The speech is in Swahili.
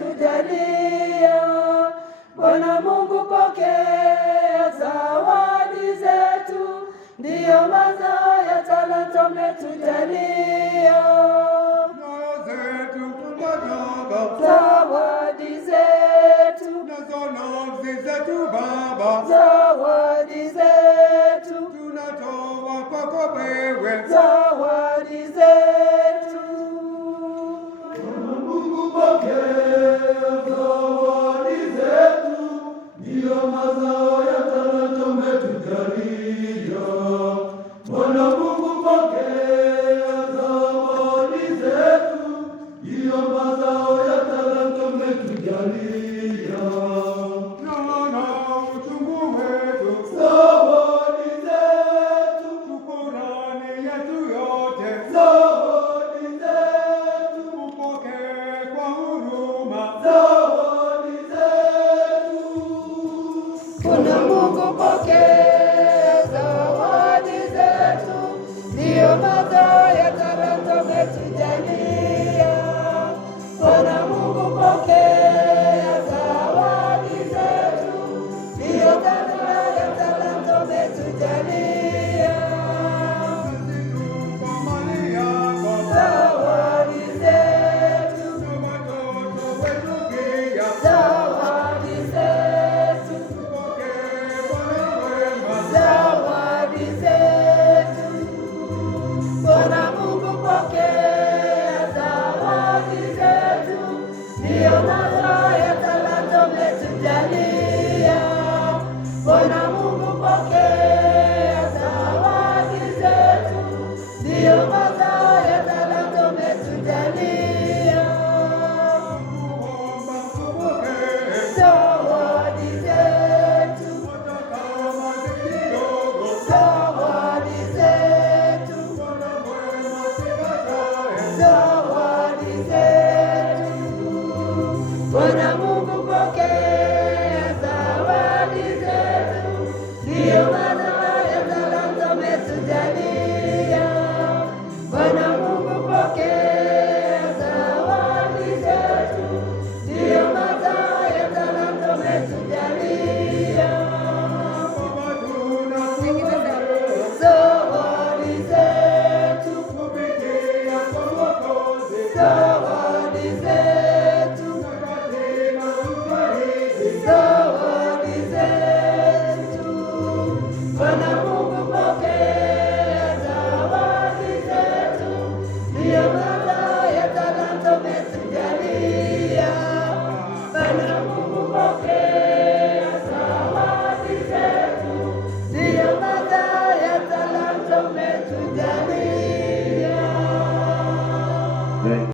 umetujalia. Bwana Mungu, pokea zawadi zetu, ndiyo mazao ya talanta umetujalia. Zawadi zetu, nafsi zetu Baba, zawadi zetu, tunatoa kwako wewe. zawadi zetu. Mungu, pokea zawadi zetu, ndiyo mazao ya talanta umetujalia. Bwana Mungu, pokea zawadi zetu, ndiyo mazao ya talanta umetujalia. Naona uchungu wetu, Zawadi zetu, shukrani yetu yote, zawadi zetu, upokee kwa huruma. zawadi zetu. Bwana Mungu, pokea zawadi zetu, ndiyo mazao ya talanta umetujalia. Bwana Mungu, pokea zawadi zetu, ndiyo mazao ya talanta umetujalia. Kwa mali yako, Zawadi zetu, na watoto wetu pia, zawadi zetu, upokee Bwana wema. zawadi zetu. Bwana Mungu, pokea zawadi zetu, ndiyo mazao ya talanta umetujalia. Bwana Mungu, pokea zawadi zetu, ndiyo